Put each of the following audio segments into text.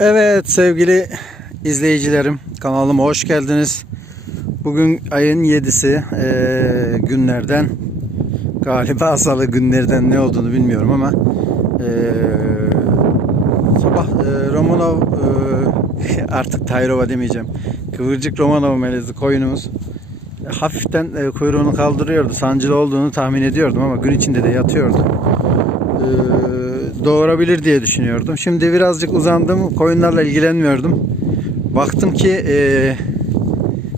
Evet sevgili izleyicilerim kanalıma hoş geldiniz. Bugün ayın 7'si eee, günlerden galiba salı günlerden ne olduğunu bilmiyorum ama eee, sabah eee, Romanov eee, artık Tayrova demeyeceğim. Kıvırcık Romanov melezi koyunumuz hafiften eee, kuyruğunu kaldırıyordu. Sancılı olduğunu tahmin ediyordum ama gün içinde de yatıyordu. Eee, doğurabilir diye düşünüyordum. Şimdi birazcık uzandım. Koyunlarla ilgilenmiyordum. Baktım ki eee,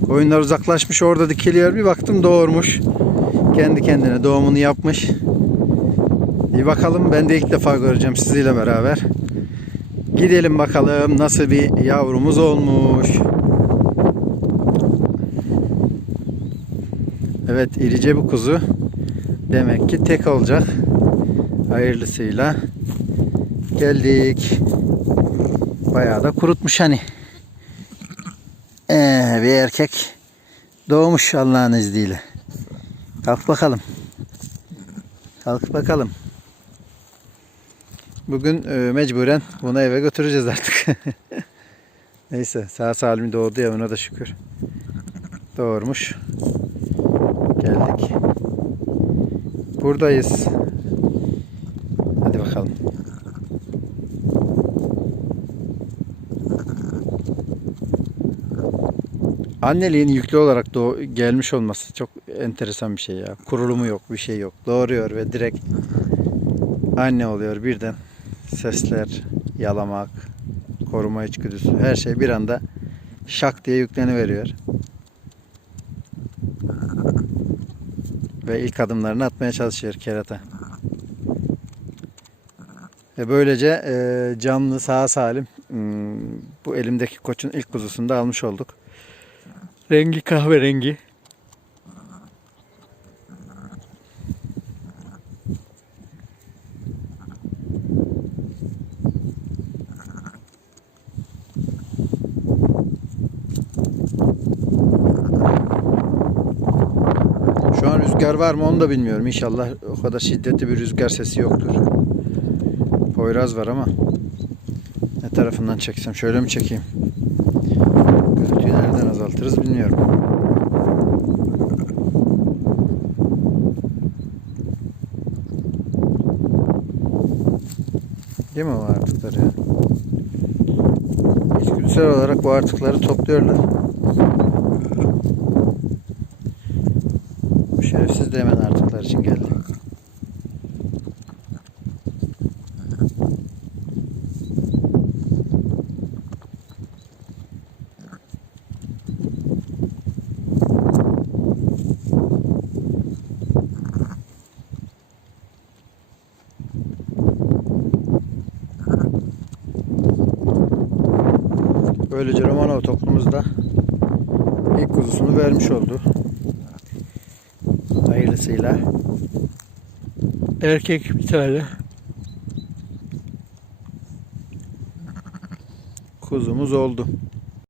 koyunlar uzaklaşmış orada dikiliyor. Bir baktım doğurmuş. Kendi kendine doğumunu yapmış. Bir bakalım ben de ilk defa göreceğim sizinle beraber. Gidelim bakalım nasıl bir yavrumuz olmuş. Evet irice bir kuzu. Demek ki tek olacak. Hayırlısıyla geldik. Bayağı da kurutmuş hani. Ee, bir erkek doğmuş Allah'ın izniyle. Kalk bakalım. Kalk bakalım. Bugün e, mecburen bunu eve götüreceğiz artık. Neyse sağ salim doğdu ya ona da şükür. Doğurmuş. Geldik. Buradayız. Hadi bakalım. Anneliğin yüklü olarak doğ gelmiş olması çok enteresan bir şey ya. Kurulumu yok, bir şey yok. Doğuruyor ve direkt anne oluyor birden. Sesler, yalamak, koruma içgüdüsü her şey bir anda şak diye yükleniveriyor. Ve ilk adımlarını atmaya çalışıyor kerata. Ve böylece e, canlı sağ salim bu elimdeki koçun ilk kuzusunu da almış olduk. Rengi kahverengi. Şu an rüzgar var mı onu da bilmiyorum. İnşallah o kadar şiddetli bir rüzgar sesi yoktur. Poyraz var ama ne tarafından çeksem? Şöyle mi çekeyim? Bilmiyorum. Değil mi o artıkları? İçgüdüsel olarak bu artıkları topluyorlar. Bu şerefsiz de hemen artıklar için geldi. Böylece Romanov toplumumuzda ilk kuzusunu vermiş oldu. Hayırlısıyla. Erkek bir tane. Kuzumuz oldu.